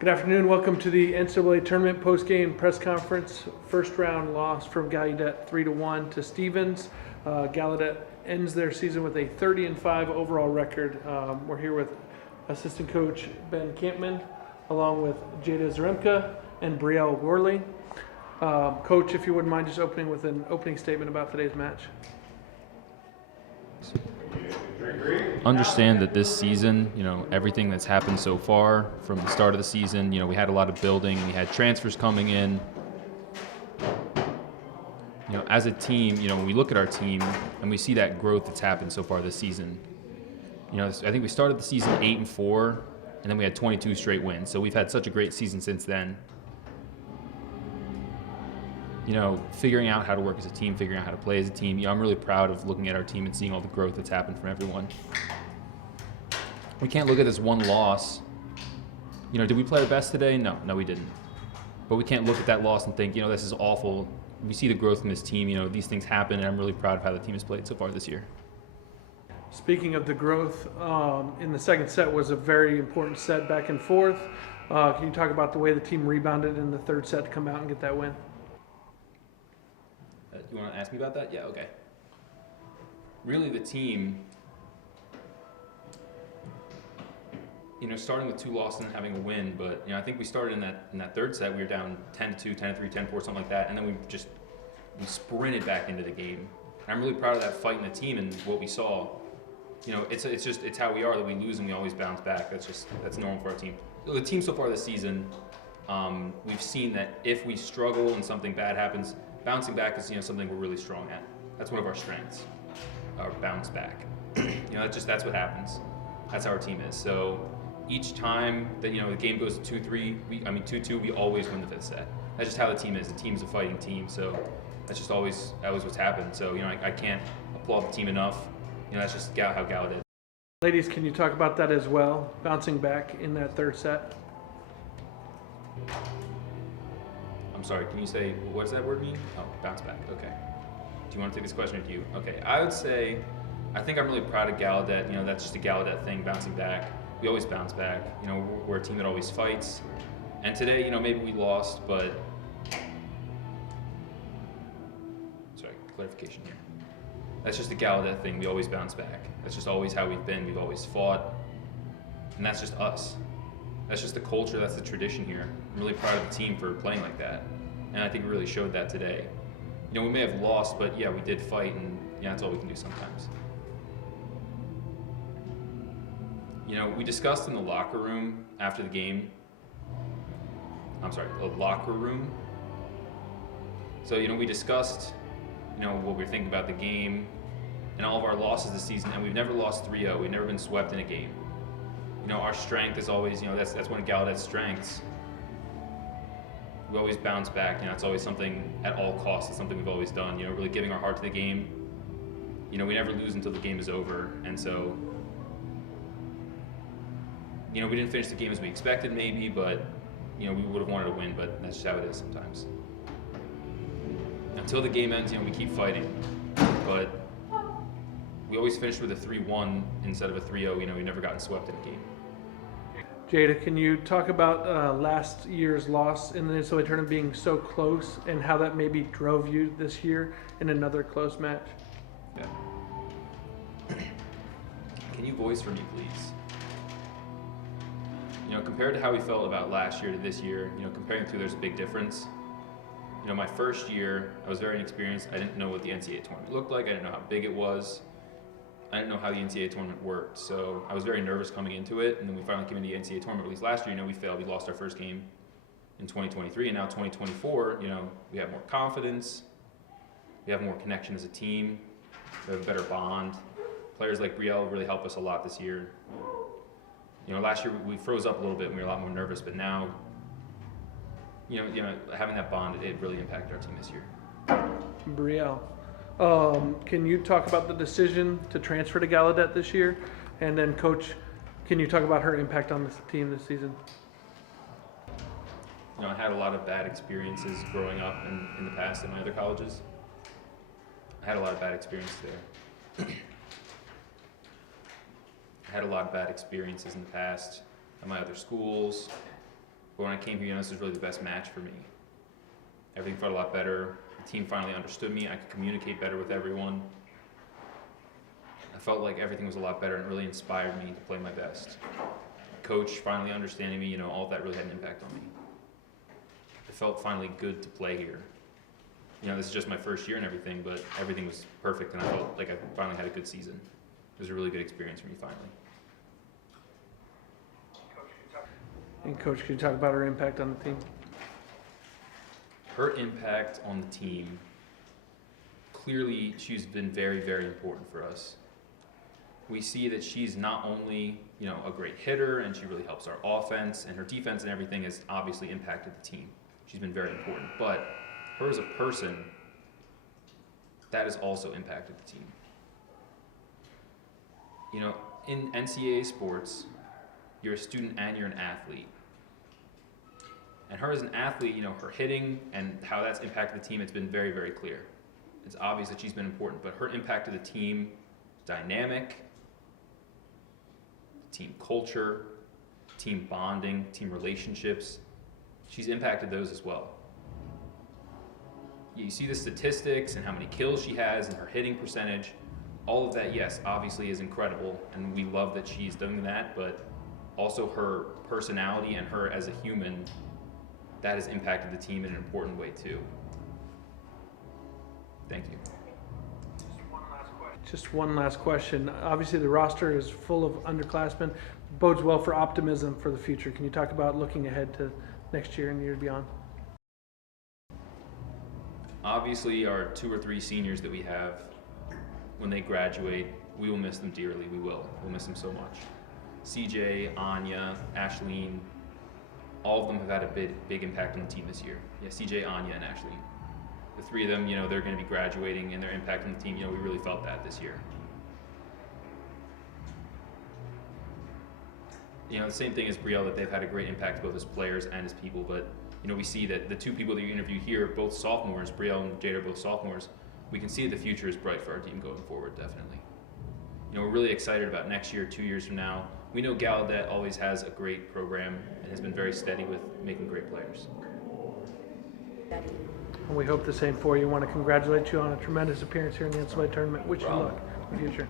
Good afternoon. Welcome to the NCAA Tournament Post-Game Press Conference. First round loss from Gallaudet 3-1 to Stevens. Gallaudet ends their season with a 30-5 overall record. We're here with assistant coach Ben Campman, along with Jada Zaremka and Brielle Worley. Coach, if you wouldn't mind just opening with an opening statement about today's match. Understand that this season, everything that's happened so far from the start of the season, we had a lot of building, we had transfers coming in. As a team, when we look at our team and we see that growth that's happened so far this season, I think we started the season 8-4, and then we had 22 straight wins. So we've had such a great season since then. Figuring out how to work as a team, figuring out how to play as a team. I'm really proud of looking at our team and seeing all the growth that's happened from everyone. We can't look at this one loss. Did we play our best today? No, we didn't. But we can't look at that loss and think, this is awful. We see the growth in this team. These things happen, and I'm really proud of how the team has played so far this year. Speaking of the growth, in the second set was a very important set back and forth. Can you talk about the way the team rebounded in the third set to come out and get that win? You want to ask me about that? Yeah, okay. Really, the team, starting with two losses and having a win, but I think we started in that third set. We were down 10-2, 10-3, 10-4, something like that, and then we sprinted back into the game. And I'm really proud of that fight in the team and what we saw. It's how we are, that we lose and we always bounce back. That's normal for our team. The team so far this season, we've seen that if we struggle and something bad happens, bouncing back is something we're really strong at. That's one of our strengths, our bounce back. That's what happens. That's how our team is. So each time that the game goes to 2-3, 2-2, we always win the fifth set. That's just how the team is. The team's a fighting team, so that's just always what's happened. So I can't applaud the team enough. That's just how Gallaudet. Ladies, can you talk about that as well? Bouncing back in that third set. I'm sorry, can you say, what does that word mean? Oh, bounce back, okay. Do you want to take this question or do you? Okay, I would say, I think I'm really proud of Gallaudet. That's just a Gallaudet thing, bouncing back. We always bounce back. We're a team that always fights. And today, maybe we lost, but, sorry, clarification here. That's just a Gallaudet thing, we always bounce back. That's just always how we've been, we've always fought. And that's just us. That's just the culture, that's the tradition here. I'm really proud of the team for playing like that. And I think we really showed that today. We may have lost, but yeah, we did fight, and that's all we can do sometimes. We discussed in the locker room after the game. The locker room. So, we discussed, what we were thinking about the game and all of our losses this season, and we've never lost 3-0. We've never been swept in a game. Our strength is always, that's one of Gallaudet's strengths. We always bounce back. It's always something at all costs. It's something we've always done. Really giving our heart to the game. We never lose until the game is over. And so, we didn't finish the game as we expected, maybe, but we would have wanted to win. But that's just how it is sometimes. Until the game ends, we keep fighting. But we always finished with a 3-1 instead of a 3-0. We've never gotten swept in a game. Jada, can you talk about last year's loss in the NCAA tournament being so close and how that maybe drove you this year in another close match? Yeah. Can you voice for me, please? Compared to how we felt about last year to this year, comparing the two, there's a big difference. My first year, I was very inexperienced. I didn't know what the NCAA tournament looked like. I didn't know how big it was. I didn't know how the NCAA tournament worked, so I was very nervous coming into it. And then we finally came into the NCAA tournament. At least last year, we failed. We lost our first game in 2023, and now 2024, we have more confidence. We have more connection as a team. We have a better bond. Players like Brielle really helped us a lot this year. Last year we froze up a little bit and we were a lot more nervous, but now, having that bond, it really impacted our team this year. Brielle. Can you talk about the decision to transfer to Gallaudet this year? And then, Coach, can you talk about her impact on this team this season? I had a lot of bad experiences growing up in the past at my other colleges. I had a lot of bad experiences there. I had a lot of bad experiences in the past at my other schools. But when I came here, this was really the best match for me. Everything felt a lot better. The team finally understood me. I could communicate better with everyone. I felt like everything was a lot better and it really inspired me to play my best. Coach finally understanding me, all of that really had an impact on me. It felt finally good to play here. This is just my first year and everything, but everything was perfect and I felt like I finally had a good season. It was a really good experience for me finally. And Coach, could you talk about her impact on the team? Her impact on the team, clearly she's been very, very important for us. We see that she's not only, a great hitter and she really helps our offense, and her defense and everything has obviously impacted the team. She's been very important, but her as a person, that has also impacted the team. In NCAA sports, you're a student and you're an athlete. And her as an athlete, her hitting and how that's impacted the team, it's been very, very clear. It's obvious that she's been important, but her impact to the team dynamic, team culture, team bonding, team relationships, she's impacted those as well. You see the statistics and how many kills she has and her hitting percentage. All of that, yes, obviously is incredible, and we love that she's doing that, but also her personality and her as a human, that has impacted the team in an important way too. Thank you. Just one last question. Obviously, the roster is full of underclassmen. Bodes well for optimism for the future. Can you talk about looking ahead to next year and the year beyond? Obviously, our 2 or 3 seniors that we have, when they graduate, we will miss them dearly. We will. We'll miss them so much. CJ, Anya, Ashleen, all of them have had a big impact on the team this year. Yeah, CJ, Anya, and Ashleen. The 3 of them, they're going to be graduating, and their impact on the team, we really felt that this year. The same thing as Brielle, that they've had a great impact both as players and as people, but we see that the 2 people that you interviewed here, both sophomores, Brielle and Jade are both sophomores, we can see that the future is bright for our team going forward, definitely. We're really excited about next year, 2 years from now. We know Gallaudet always has a great program and has been very steady with making great players. And we hope the same for you. Want to congratulate you on a tremendous appearance here in the NCAA tournament. Wish you luck in the future.